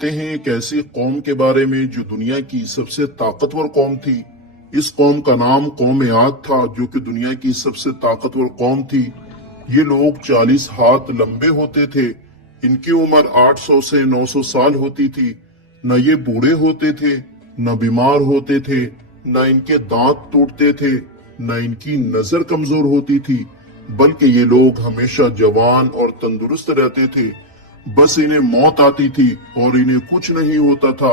کہتے ہیں ایک ایسی قوم کے بارے میں جو دنیا کی سب سے طاقتور قوم تھی۔ اس قوم کا نام قوم عاد تھا جو کہ دنیا کی سب سے طاقتور قوم تھی۔ یہ لوگ 40 ہاتھ لمبے ہوتے تھے۔ ان کی عمر 800 سے 900 سال ہوتی تھی۔ نہ یہ بوڑھے ہوتے تھے، نہ بیمار ہوتے تھے، نہ ان کے دانت ٹوٹتے تھے، نہ ان کی نظر کمزور ہوتی تھی، بلکہ یہ لوگ ہمیشہ جوان اور تندرست رہتے تھے۔ بس انہیں موت آتی تھی اور انہیں کچھ نہیں ہوتا تھا۔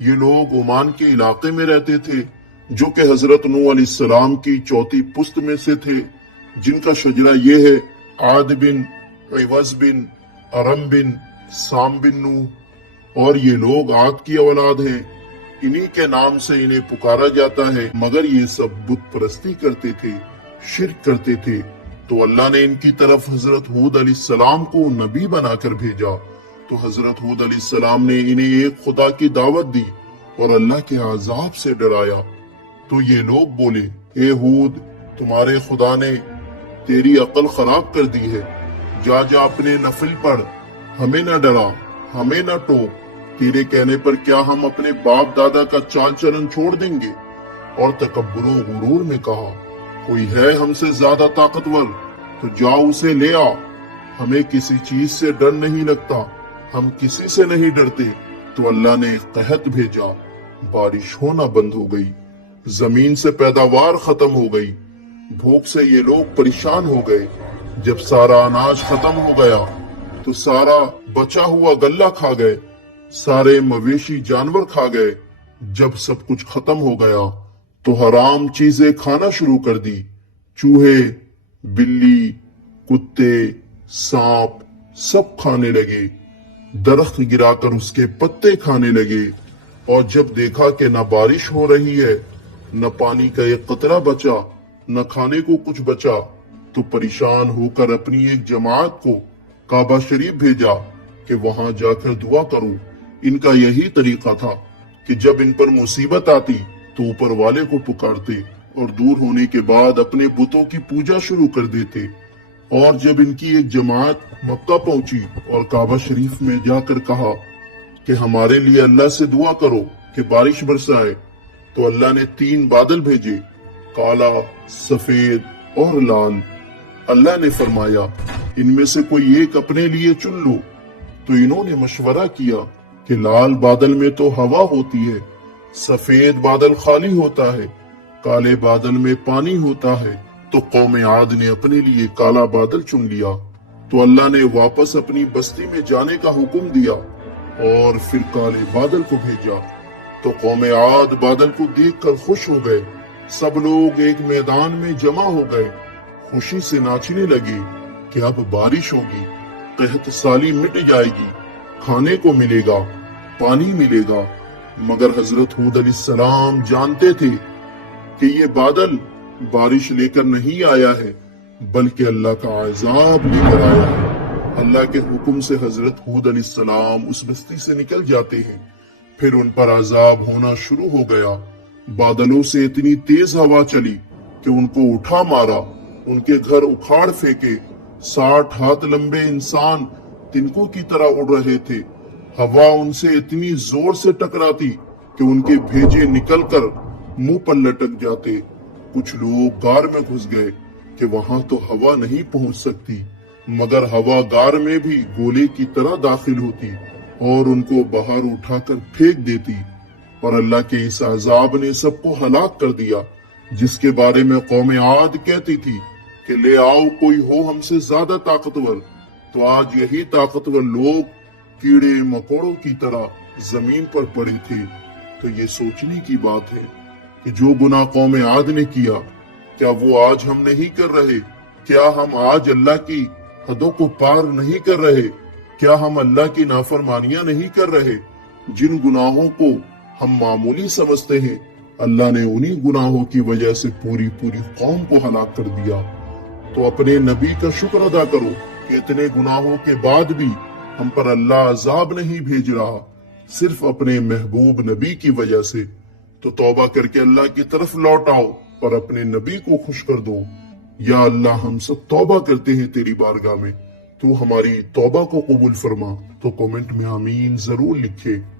یہ لوگ عمان کے علاقے میں رہتے تھے جو کہ حضرت نوح علیہ السلام کی چوتھی پشت میں سے تھے، جن کا شجرہ یہ ہے: عاد بن عوض بن ارم بن سام بن نوح۔ اور یہ لوگ عاد کی اولاد ہیں۔ انہی کے نام سے انہیں پکارا جاتا ہے، مگر یہ سب بت پرستی کرتے تھے، شرک کرتے تھے۔ تو اللہ نے ان کی طرف حضرت ہود علیہ السلام کو نبی بنا کر بھیجا۔ تو حضرت ہود علیہ السلام نے انہیں ایک خدا کی دعوت دی اور اللہ کے عذاب سے ڈرایا۔ تو یہ لوگ بولے: اے ہود، تمہارے خدا نے تیری عقل خراب کر دی ہے۔ جا اپنے نفل پڑھ، ہمیں نہ ڈرا، ہمیں نہ ٹوک۔ تیرے کہنے پر کیا ہم اپنے باپ دادا کا چال چلن چھوڑ دیں گے؟ اور تکبر و غرور میں کہا: کوئی ہے ہم سے زیادہ طاقتور تو جاؤ اسے لے آ۔ ہمیں کسی چیز سے ڈر نہیں لگتا، ہم کسی سے نہیں ڈرتے۔ تو اللہ نے قحط بھیجا، بارش ہونا بند ہو گئی، زمین سے پیداوار ختم ہو گئی، بھوک سے یہ لوگ پریشان ہو گئے۔ جب سارا اناج ختم ہو گیا تو سارا بچا ہوا غلہ کھا گئے، سارے مویشی جانور کھا گئے۔ جب سب کچھ ختم ہو گیا تو حرام چیزیں کھانا شروع کر دی۔ چوہے، بلی، کتے، سانپ سب کھانے لگے۔ درخت گرا کر اس کے پتے کھانے لگے۔ اور جب دیکھا کہ نہ بارش ہو رہی ہے، نہ پانی کا ایک قطرہ بچا، نہ کھانے کو کچھ بچا، تو پریشان ہو کر اپنی ایک جماعت کو کعبہ شریف بھیجا کہ وہاں جا کر دعا کرو۔ ان کا یہی طریقہ تھا کہ جب ان پر مصیبت آتی تو اوپر والے کو پکارتے اور دور ہونے کے بعد اپنے بتوں کی پوجا شروع کر دیتے۔ اور جب ان کی ایک جماعت مکہ پہنچی اور کعبہ شریف میں جا کر کہا کہ ہمارے لیے اللہ سے دعا کرو کہ بارش برسائے، تو اللہ نے 3 بادل بھیجے، کالا، سفید اور لال۔ اللہ نے فرمایا ان میں سے کوئی ایک اپنے لیے چن لو۔ تو انہوں نے مشورہ کیا کہ لال بادل میں تو ہوا ہوتی ہے، سفید بادل خالی ہوتا ہے، کالے بادل میں پانی ہوتا ہے۔ تو قوم عاد نے اپنے لیے کالا بادل چن لیا۔ تو اللہ نے واپس اپنی بستی میں جانے کا حکم دیا اور پھر کالے بادل کو بھیجا۔ تو قوم عاد بادل کو دیکھ کر خوش ہو گئے۔ سب لوگ ایک میدان میں جمع ہو گئے، خوشی سے ناچنے لگے کہ اب بارش ہوگی، قحط سالی مٹ جائے گی، کھانے کو ملے گا، پانی ملے گا۔ مگر حضرت ہود علیہ السلام جانتے تھے کہ یہ بادل بارش لے کر نہیں آیا ہے، بلکہ اللہ کا عذاب لے کر آیا ہے۔ اللہ کے حکم سے حضرت ہود علیہ السلام اس بستی سے نکل جاتے ہیں۔ پھر ان پر عذاب ہونا شروع ہو گیا۔ بادلوں سے اتنی تیز ہوا چلی کہ ان کو اٹھا مارا، ان کے گھر اکھاڑ پھینکے۔ 60 ہاتھ لمبے انسان تنکوں کی طرح اڑ رہے تھے۔ ہوا ان سے اتنی زور سے ٹکراتی کہ ان کے بھیجے نکل کر منہ پر لٹک جاتے۔ کچھ لوگ غار میں گھس گئے کہ وہاں تو ہوا نہیں پہنچ سکتی، مگر ہوا غار میں بھی گولے کی طرح داخل ہوتی اور ان کو باہر اٹھا کر پھینک دیتی۔ اور اللہ کے اس عذاب نے سب کو ہلاک کر دیا، جس کے بارے میں قوم عاد کہتی تھی کہ لے آؤ کوئی ہو ہم سے زیادہ طاقتور۔ تو آج یہی طاقتور لوگ کیڑے مکوڑوں کی طرح زمین پر پڑے تھے۔ تو یہ سوچنے کی بات ہے کہ جو گناہ قوم عاد نے کیا، کیا وہ آج ہم نہیں کر رہے؟ کیا ہم آج اللہ کی حدوں کو پار نہیں کر رہے؟ کیا ہم اللہ کی نافرمانیاں نہیں کر رہے؟ جن گناہوں کو ہم معمولی سمجھتے ہیں، اللہ نے انہی گناہوں کی وجہ سے پوری قوم کو ہلاک کر دیا۔ تو اپنے نبی کا شکر ادا کرو کہ اتنے گناہوں کے بعد بھی ہم پر اللہ عذاب نہیں بھیج رہا، صرف اپنے محبوب نبی کی وجہ سے۔ تو توبہ کر کے اللہ کی طرف لوٹ آؤ اور اپنے نبی کو خوش کر دو۔ یا اللہ، ہم سب توبہ کرتے ہیں تیری بارگاہ میں، تو ہماری توبہ کو قبول فرما۔ تو کامنٹ میں آمین ضرور لکھے۔